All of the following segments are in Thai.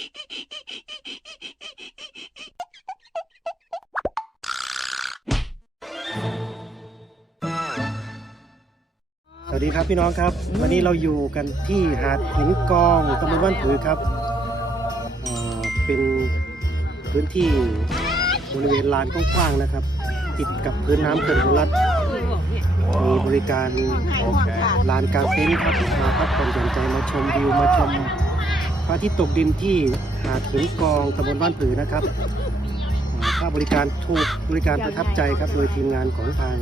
สวัสดีครับพี่น้องครับ วันนี้เราอยู่กันที่หาดหินกองตำบลบ้านผือครับเอ่อเป็นพื้นที่บริเวณลานกว้างๆนะครับ ติดกับพื้นน้ำเขื่อนอุรัตมีบริการลานกลางเต็นท์ครับมาพักผ่อนหย่อนใจมาชมวิวมาชม ระอาทิตย์ตกดินที่หาดหินกองตำบลบ้านผือนะครับค่าบริการถูกบริการประทับใจครับ โดยทีมงานของทาง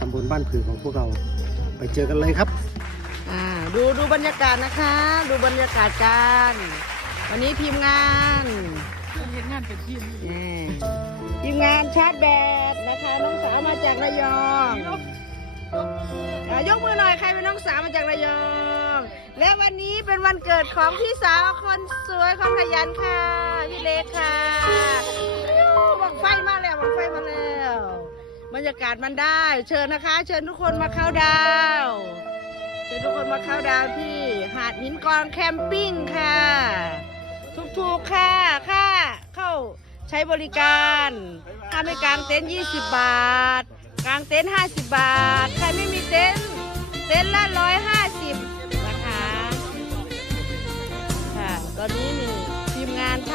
ตำบลบ้านผือของพวกเราไปเจอกันเลยครับดูดูบรรยากาศนะคะ ดูบรรยากาศกันวันนี้ทีมงานเห็นงานเป็นทีมทีมงานชาร์จแบตนะคะน้องสาวมาจากระยองยกมือหน่อยใครเป็นน้องสาวมาจากระยอง และวันนี้เป็นวันเกิดของพี่สาวคนสวยคนขยันค่ะ พี่เล็กค่ะบังไฟมาแล้วบังไฟมาแล้วบรรยากาศมันได้ เชิญนะคะ เชิญทุกคนมาเข้าดาวเชิญทุกคนมาเข้าดาวที่หาดหินกองแคมปิ้งค่ะถูกๆค่ะค่าเข้าใช้บริการถ้าไม่กางเต็นท์20 บาท กางเต็นท์50 บาท ใครไม่มีเต็นท์เต็นท์ละ150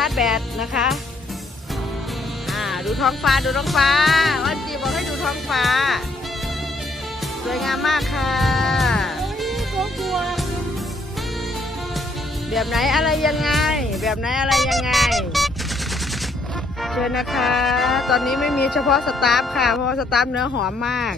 านชาร์จแบตนะคะ อ่า ดูท้องฟ้า ดูท้องฟ้าวันจีบอกให้ดูท้องฟ้า สวยงามมากค่ะแบบไหนอะไรยังไง แบบไหนอะไรยังไง เชิญนะคะ ตอนนี้ไม่มีเฉพาะสตาฟค่ะ เพราะว่าสตาฟเนื้อหอมมาก